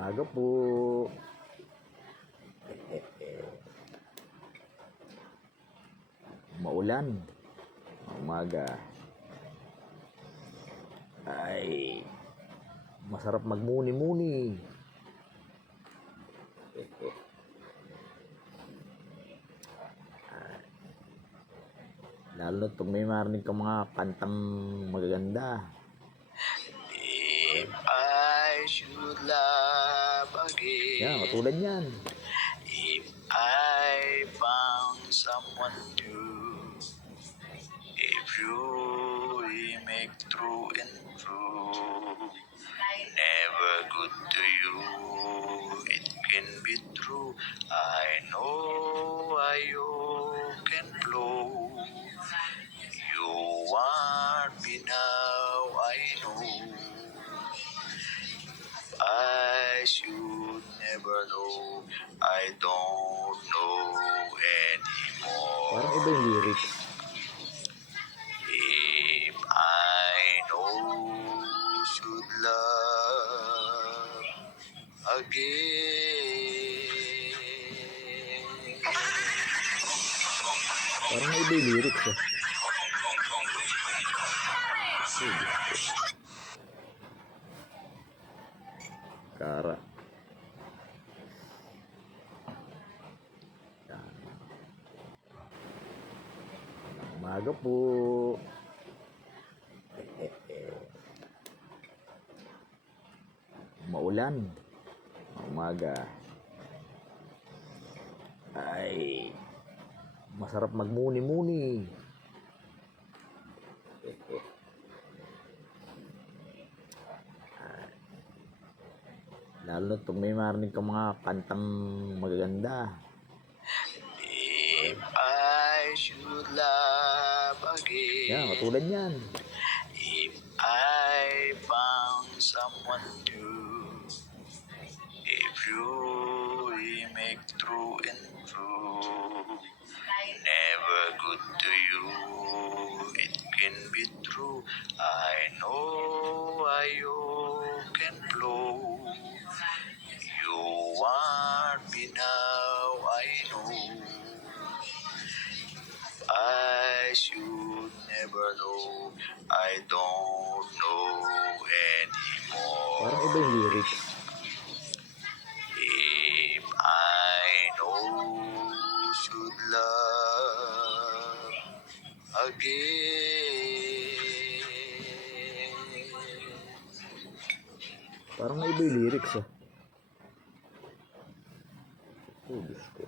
Umaga po. Maulan. Umaga. Ay, masarap magmuni-muni. Lalo na pag may marinig ka mga kantang magaganda. If I should love Yan, katulad yan. if I found someone new, if you make true and true, never good to you, it can be true. I know you can flow. You want me now, I know. I should never know. I don't know anymore. Parang iba yung lyrics. If I know should love again. Parang iba yung lyrics eh. Sige. Kara. Umaga po. Maulan. Umaga. Ay, masarap magmuni-muni. Lalo na pag may marinig ka mga kantang magaganda. If I should love again. Yan, katulad yan. If I found someone new, if you make true and true, never good to you, it can be true. I know you can I should never know. I don't know anymore. Parang iba yung lyrics. If I know should love again. Parang iba yung lyrics eh. Oh, Diyos ko.